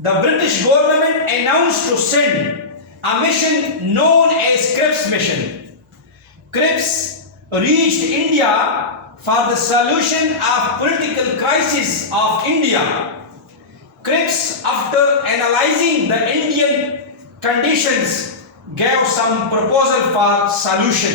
the British government announced to send a mission known as Cripps mission. Cripps reached India for the solution of political crisis of India. Cripps, after analyzing the Indian conditions, gave some proposal for solution.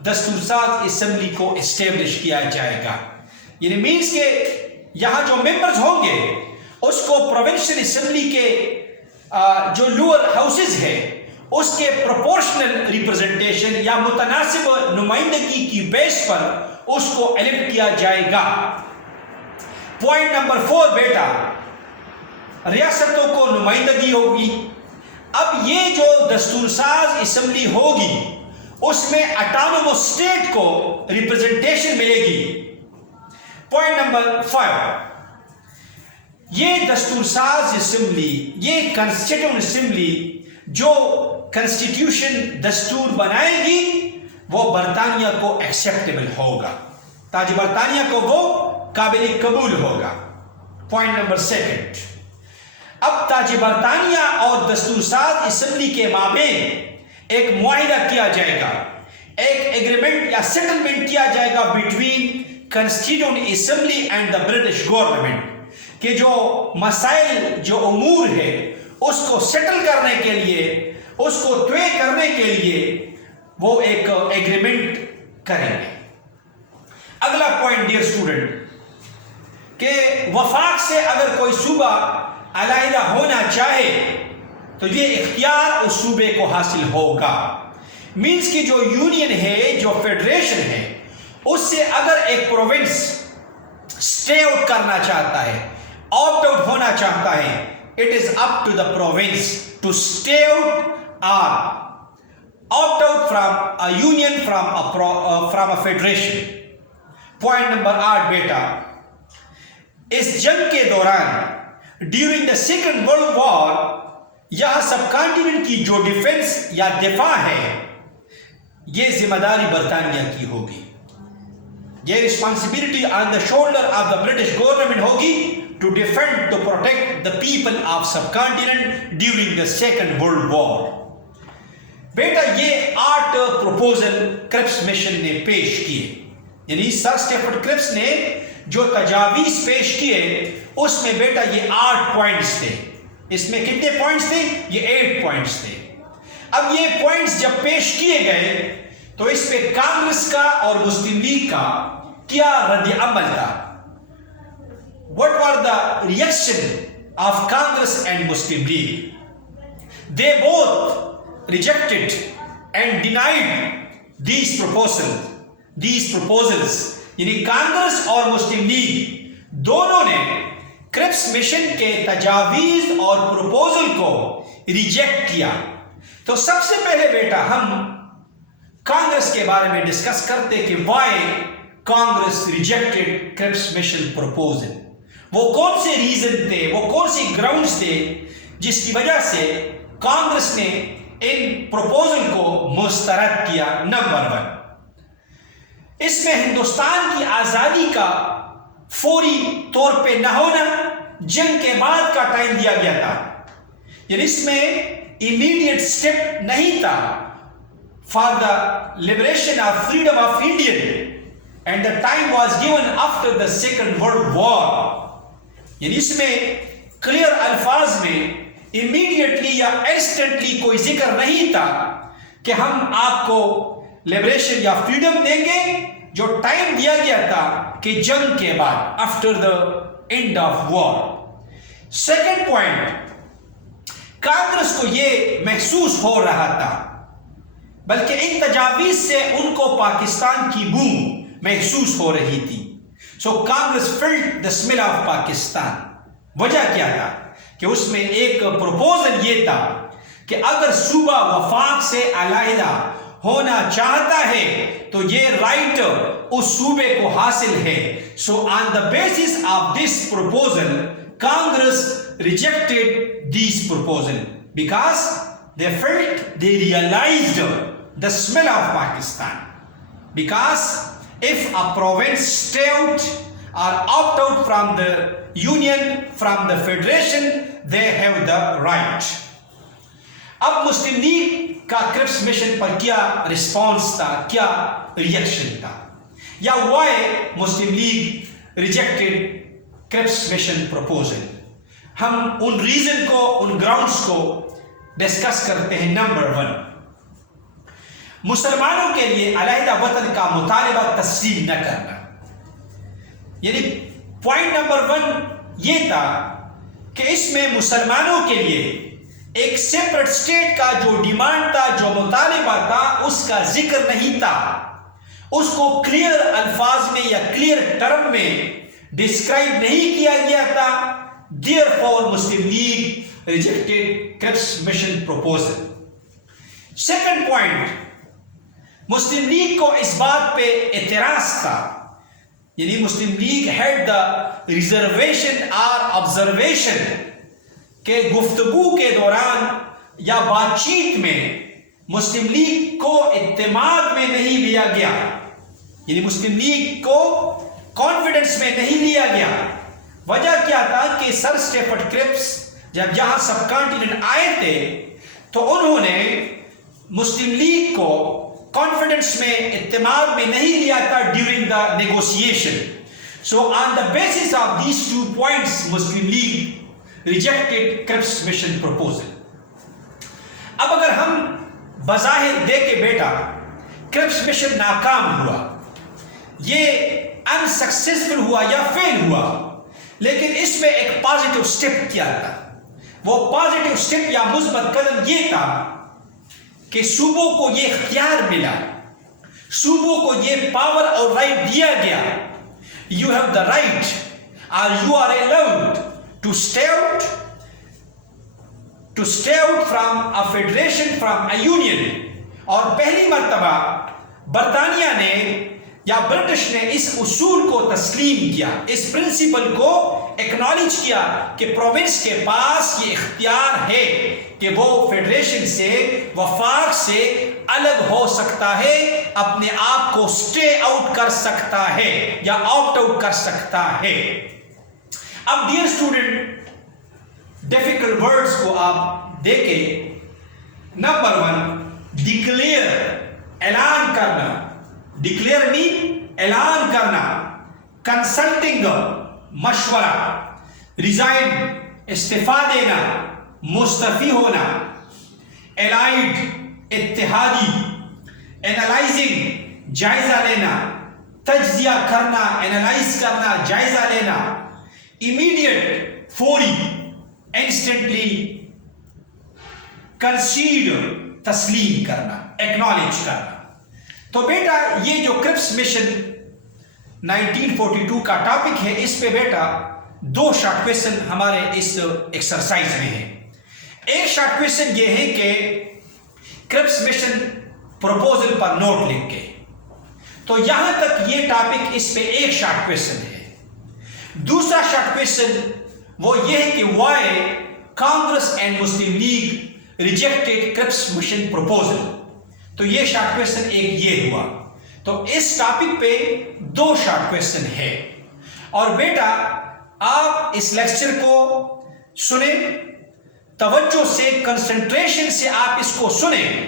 دستور ساز assembly کو establish کیا جائے گا. یعنی means کہ یہاں جو members ہوں گے اس کو پروونشل اسمبلی کے جو لوور ہاؤسز ہے اس کے پروپورشنل ریپرزنٹیشن یا متناسب نمائندگی کی بیس پر اس کو الیکٹ کیا جائے گا. پوائنٹ نمبر 4 بیٹا، ریاستوں کو نمائندگی ہوگی. اب یہ جو دستور ساز اسمبلی ہوگی اس میں اٹانومس اسٹیٹ کو ریپرزنٹیشن ملے گی. پوائنٹ نمبر 5، یہ دستور ساز اسمبلی، یہ کنسٹیٹیوشن اسمبلی جو کنسٹیٹیوشن دستور بنائے گی وہ برطانیہ کو ایکسیپٹیبل ہوگا، تاج برطانیہ کو وہ قابل قبول ہوگا. پوائنٹ نمبر 2، اب تاج برطانیہ اور دستور ساز اسمبلی کے مابین ایک معاہدہ کیا جائے گا، ایک ایگریمنٹ یا سیٹلمنٹ کیا جائے گا between constitution assembly and the British government, کہ جو مسائل جو امور ہے اس کو سیٹل کرنے کے لیے، اس کو طے کرنے کے لیے وہ ایک ایگریمنٹ کریں گے. اگلا پوائنٹ ڈیئر اسٹوڈنٹ، کہ وفاق سے اگر کوئی صوبہ علیحدہ ہونا چاہے تو یہ اختیار اس صوبے کو حاصل ہوگا. مینس کی جو یونین ہے، جو فیڈریشن ہے، اس سے اگر ایک پروونس سٹے آؤٹ کرنا چاہتا ہے، آپٹ آؤٹ ہونا چاہتا ہے، it is up to the province to stay out اور opt out from a union, from a federation. Point number 8 بیٹا، اس جنگ کے دوران during the second world war یہاں سب کانٹیننٹ کی جو ڈیفنس یا دفاع ہے یہ ذمہ داری برطانیہ کی ہوگی. یہ responsibility on the shoulder of the British government ہوگی to defend, to protect the people of subcontinent during the second world War. بیٹا یہ 8 پروپوزل کرپس مشن نے پیش کیے، یعنی سر اسٹیفرڈ کرپس نے جو تجاویز پیش کیے اس میں بیٹا یہ 8 پوائنٹس تھے. اس میں کتنے پوائنٹس تھے؟ یہ 8 پوائنٹس تھے. اب یہ پوائنٹس جب پیش کیے گئے تو اس پہ کانگریس کا اور مسلم لیگ کا کیا رد عمل تھا؟ What were the reaction of Congress and Muslim League? They both rejected and denied these proposals. یعنی کانگریس اور مسلم لیگ دونوں نے کرپس مشن کے تجاویز اور پروپوزل کو ریجیکٹ کیا. تو سب سے پہلے بیٹا ہم کانگریس کے بارے میں ڈسکس کرتے کہ why Congress rejected Cripps mission proposal. وہ کون سے ریزن تھے، وہ کون سی گراؤنڈز تھے جس کی وجہ سے کانگریس نے ان پروپوزل کو مسترد کیا؟ نمبر 1، اس میں ہندوستان کی آزادی کا فوری طور پہ نہ ہونا، جنگ کے بعد کا ٹائم دیا گیا تھا. یعنی اس میں immediate step نہیں تھا for the liberation of freedom of Indian and the time was given after the Second World War. یعنی اس میں کلیئر الفاظ میں immediately یا instantly کوئی ذکر نہیں تھا کہ ہم آپ کو لبریشن یا فریڈم دیں گے. جو ٹائم دیا گیا تھا کہ جنگ کے بعد after the end of war. Second point, Congress کو یہ محسوس ہو رہا تھا، بلکہ ان تجاویز سے ان کو پاکستان کی بو محسوس ہو رہی تھی. سو Congress felt the smell of Pakistan. وجہ کیا تھا کہ اس میں ایک پروپوزل یہ تھا کہ اگر صوبہ وفاق سے علیحدہ ہونا چاہتا ہے تو یہ رائٹ اس صوبے کو حاصل ہے. So on the basis of this proposal Congress rejected these proposal because they felt, they realized the smell of Pakistan. Because if a province stay out or opt out from the union, from the federation, they have the right. اب مسلم league کا کرپس mission پر کیا response تھا، کیا reaction تھا، یا why Muslim League rejected Cripps mission proposal? ہم ان reason کو، ان گراؤنڈز کو ڈسکس کرتے ہیں. نمبر 1، مسلمانوں کے لیے علیحدہ وطن کا مطالبہ تسلیم نہ کرنا. یعنی پوائنٹ نمبر 1 یہ تھا کہ اس میں مسلمانوں کے لیے ایک سیپریٹ اسٹیٹ کا جو ڈیمانڈ تھا، جو مطالبہ تھا، اس کا ذکر نہیں تھا. اس کو کلیئر الفاظ میں یا کلیئر ٹرم میں ڈسکرائب نہیں کیا گیا تھا. Therefore, Muslim League rejected Cripps mission proposal. Second point, مسلم لیگ کو اس بات پہ اعتراض تھا، یعنی مسلم لیگ ہیڈ دا ریزرویشن اور آبزرویشن کہ گفتگو کے دوران یا بات چیت میں مسلم لیگ کو اعتماد میں نہیں لیا گیا، یعنی مسلم لیگ کو کانفیڈنس میں نہیں لیا گیا. وجہ کیا تھا کہ سر اسٹیفرڈ کرپس جب یہاں سب کانٹیننٹ آئے تھے تو انہوں نے مسلم لیگ کو کانفیڈنس میں اعتماد میں نہیں لیا تھا during the negotiation. So on the basis of these 2 points Muslim League rejected Cripps mission proposal. اب اگر ہم بظاہر دیکھیں بیٹا کرپس مشن ناکام ہوا، یہ انسکسیسفل ہوا یا فیل ہوا، لیکن اس میں ایک پازیٹیو سٹیپ کیا تھا. وہ پازیٹیو سٹیپ یا مثبت قدم یہ تھا کہ صوبوں کو یہ اختیار ملا، صوبوں کو یہ پاور اور رائٹ دیا گیا. You have the right or you are allowed to stay out from a federation, from a union. اور پہلی مرتبہ برطانیہ نے یا برٹش نے اس اصول کو تسلیم کیا، اس پرنسپل کو ایکنالج کیا کہ پروونس کے پاس یہ اختیار ہے کہ وہ فیڈریشن سے، وفاق سے الگ ہو سکتا ہے، اپنے آپ کو اسٹے آؤٹ کر سکتا ہے یا آپٹ آؤٹ کر سکتا ہے. اب ڈیئر اسٹوڈنٹ، ڈیفیکلٹ ورڈز کو آپ دیکھیں. نمبر 1 ڈکلیئر، اعلان کرنا. ڈکلیئر مین اعلان کرنا. کنسلٹنگ مشورہ. ریزائن استعفا دینا، مستعفی ہونا. الائڈ اتحادی. اینالائزنگ جائزہ لینا. تجزیہ کرنا، اینالائز کرنا، جائزہ لینا. امیڈیٹ فوری، انسٹنٹلی. کنسیڈ تسلیم کرنا، ایکنالج کرنا. تو بیٹا یہ جو کرپس مشن 1942 کا ٹاپک ہے، اس پہ بیٹا 2 شارٹ کویسچن ہمارے اس ایکسرسائز میں ہیں. ایک شارٹ کویسچن یہ ہے کہ کرپس مشن پروپوزل پر نوٹ لکھ کے. تو یہاں تک یہ ٹاپک، اس پہ ایک شارٹ کویسچن ہے. دوسرا شارٹ کویسچن وہ یہ ہے کہ why Congress and Muslim League rejected Cripps mission proposal. تو یہ شارٹ کویسچن ایک یہ ہوا. تو اس ٹاپک پہ 2 شارٹ کویسچن ہے. اور بیٹا آپ اس لیکچر کو سنیں توجہ سے، کنسنٹریشن سے آپ اس کو سنیں،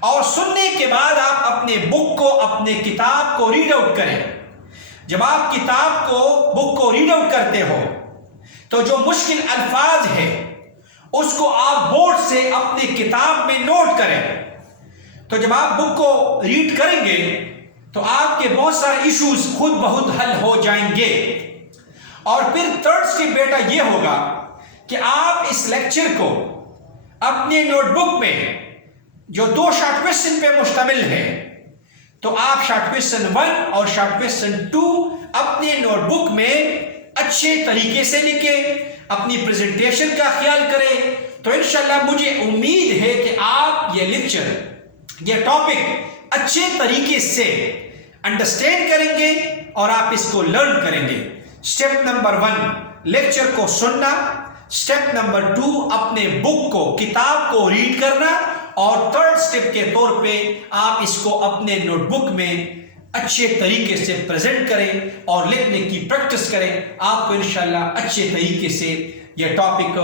اور سننے کے بعد آپ اپنے بک کو، اپنے کتاب کو ریڈ آؤٹ کریں. جب آپ کتاب کو، بک کو ریڈ آؤٹ کرتے ہو تو جو مشکل الفاظ ہے اس کو آپ بورڈ سے اپنے کتاب میں نوٹ کریں. تو جب آپ بک کو ریڈ کریں گے تو آپ کے بہت سارے ایشوز خود بخود حل ہو جائیں گے. اور پھر 3rd اسٹیپ بیٹا یہ ہوگا کہ آپ اس لیکچر کو اپنے نوٹ بک میں، جو 2 شارٹ کویسچن پہ مشتمل ہے، تو آپ شارٹ کویسچن 1 اور شارٹ کویسچن 2 اپنے نوٹ بک میں اچھے طریقے سے لکھیں، اپنی پریزنٹیشن کا خیال کریں. تو انشاءاللہ مجھے امید ہے کہ آپ یہ لیکچر، یہ ٹاپک اچھے طریقے سے انڈرسٹینڈ کریں گے اور آپ اس کو لرن کریں گے. اسٹیپ نمبر 1 لیکچر کو سننا. اسٹیپ نمبر 2 اپنے بک کو، کتاب کو ریڈ کرنا. اور 3rd اسٹیپ کے طور پہ آپ اس کو اپنے نوٹ بک میں اچھے طریقے سے پریزنٹ کریں اور لکھنے کی پریکٹس کریں. آپ کو انشاءاللہ اچھے طریقے سے یہ ٹاپک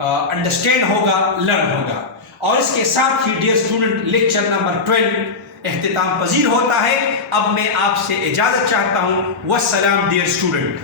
انڈرسٹینڈ ہوگا، لرن ہوگا. اور اس کے ساتھ ہی ڈیئر اسٹوڈنٹ لیکچر نمبر 12 اختتام پذیر ہوتا ہے. اب میں آپ سے اجازت چاہتا ہوں. والسلام ڈیئر اسٹوڈنٹ.